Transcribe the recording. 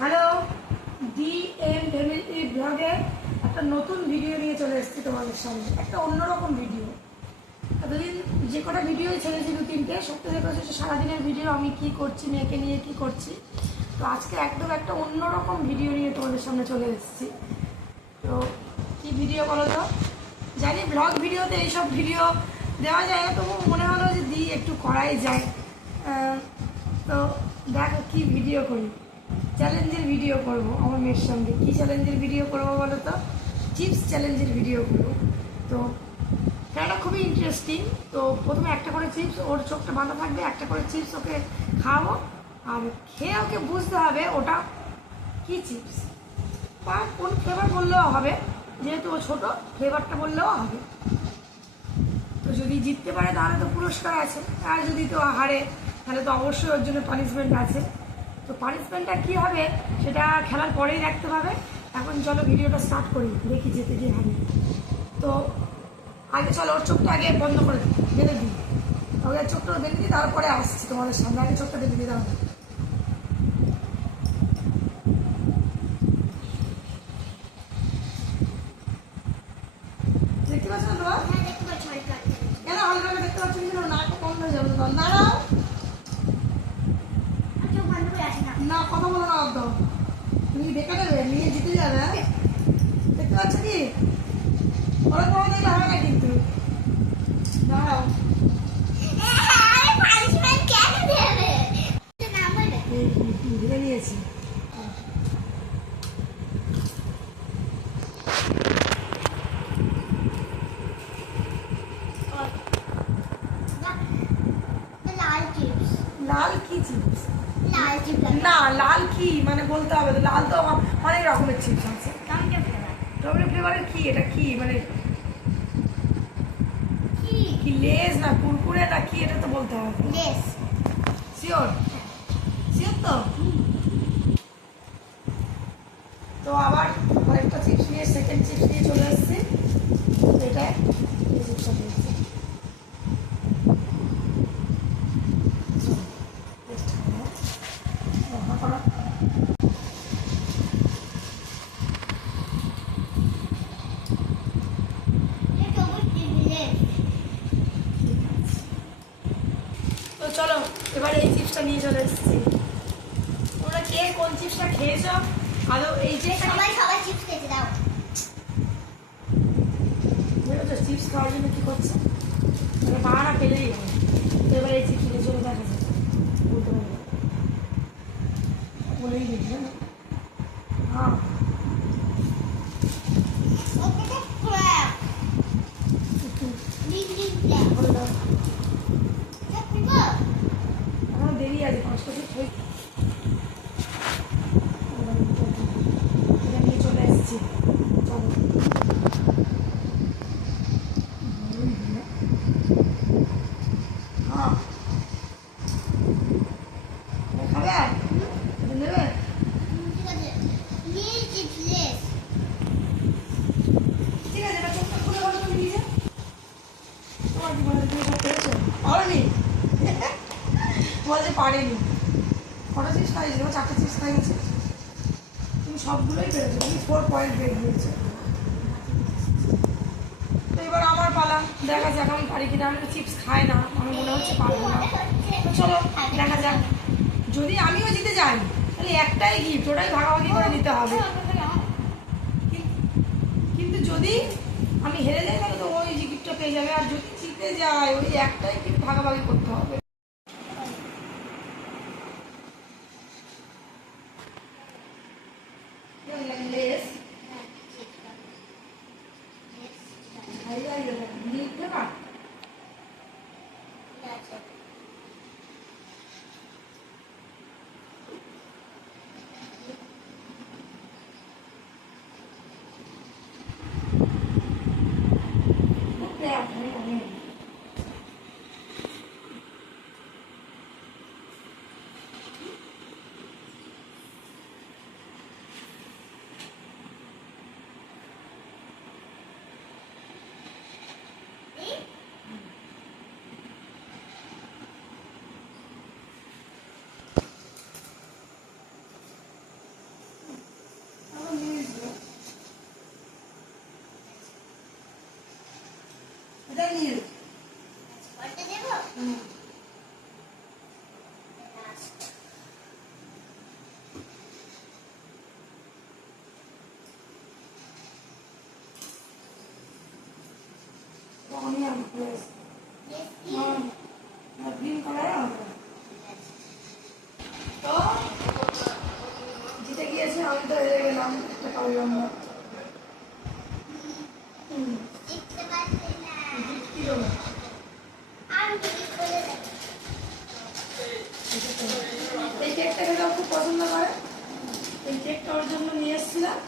Hello, DM family ব্লগে একটা নতুন ভিডিও নিয়ে চলে এসেছি তোমাদের সামনে। একটা অন্যরকম ভিডিও। এতদিন যে কটা ভিডিও ছেড়েছি, 2-3টে, সবথেকে হচ্ছে সারাদিনের ভিডিও, আমি কি করছি, মেয়েকে নিয়ে কি করছি। তো আজকে একদম একটা অন্যরকম ভিডিও নিয়ে তোমাদের সামনে চলে এসেছি। তো কি ভিডিও বলো তো? জানি ব্লগ ভিডিওতে এইসব ভিডিও দেওয়া যায় না, তবু মনে হলো যে একটু করাই যায়। তো দেখো কি ভিডিও করি। চ্যালেঞ্জের ভিডিও করব আমার মেয়ের সঙ্গে। কী চ্যালেঞ্জের ভিডিও করবো বলো তো? চিপস চ্যালেঞ্জের ভিডিও করবো। তো খেলাটা খুবই ইন্টারেস্টিং। তো প্রথমে একটা করে চিপস, ওর চোখটা বাঁধা থাকবে, একটা করে চিপস ওকে খাওয়াবো, আর খেয়ে ওকে বুঝতে হবে ওটা কী চিপস বা কোন ফ্লেভার বললেও হবে, যেহেতু ও ছোটো, ফ্লেভারটা বললেও হবে। তো যদি জিততে পারে তাহলে তো পুরস্কার আছে, আর যদি তো হারে তাহলে তো অবশ্যই ওর জন্য পানিশমেন্ট আছে। তো পানিশমেন্টটা কী হবে সেটা খেলার পরেই রাখতে হবে। এখন চলো ভিডিওটা স্টার্ট করি, দেখি যেতে গিয়ে হারি। তো আগে চলো ওর চোখটা আগে বন্ধ করে বেঁধে দিই, ওকে চোখটা বেঁধে দিই, তারপরে আসছি তোমাদের সামনে। আগে চোখটা বেঁধে দিই, তাহলে দেখতে পাচ্ছ না তোমার? কেন হালকা দেখতে পাচ্ছ কিন্তু নাকটা বন্ধ হয়ে যাবে। তোমার দাঁড়াও, না কথা বলো না একদম, তুমি দেখে নেবে, নিয়ে জিতে যাবে। দেখতে পাচ্ছ কি? ওরা কোনো দেখলে হবে না কিন্তু। দাঁড়াও, ধরে নিয়েছি। লাল কি চিপস? না, লাল কি মানে বলতে হবে তো। লাল তো অনেক রকমের চিপস আছে। টমেটো ফ্লেভারের কি? এটা কি মানে কি লেস না কুরকুরে না কি, এটা তো বলতে হবে। শিওর? শিওর তো? তো আবার আরেকটা চিপস নিয়ে, সেকেন্ড চিপস নিয়ে চলে এসেছি। এটা এই চিপসটা দিয়েছি। তো চলো এবার এই চিপসটা নিয়ে চলে এসেছি। তোমরা কে কোন চিপসটা খেয়েছ আদৌ? এই যে সবাই চিপস খেতে দাও। চিপস খাওয়ার জন্য কি করছে, মানে বাহানা পেলেই হবে। তো এবার এই চিপস নিয়ে চলে দেখা যায়, বলতে পারবো বলেই দিচ্ছি না। হ্যাঁ, আমার দেরি আছে, 5টা চিপস এটা নিয়ে চলে এসেছি। চলো হ্যাঁ, খাবে নেবে? ঠিক আছে, এটা চোখটা খুলে বলো তুমি নিজে। তোমার কি বলে তুমি সব পেরেছো? পারোনি? বলছে পারেনি। কটা চিপস খাইয়েছি? তোমার 4টে চিপস খাইয়েছি, তুমি সবগুলোই পেরেছো, তুমি 4 পয়েন্ট পেয়ে গিয়েছো। তো এবার আমার পালা, দেখা যাক আমি পারি কিনা। আমি তো চিপস খাই না, আমার মনে হচ্ছে পারবো না। তো চলো দেখা যাক, যদি আমিও জিতে যাই তাহলে একটাই গিফট, ওটাই ভাগাভাগি করে নিতে হবে। কিন্তু যদি আমি হেরে যাই তাহলে তো ওই গিফটটা পেয়ে যাবে, আর যদি জিতে যায় ওই একটাই গিফট ভাগাভাগি করতে হবে। লম্বা। এই কেকটা খেতে খুব পছন্দ করে, এই কেকটা ওর জন্য নিয়ে এসেছিলাম।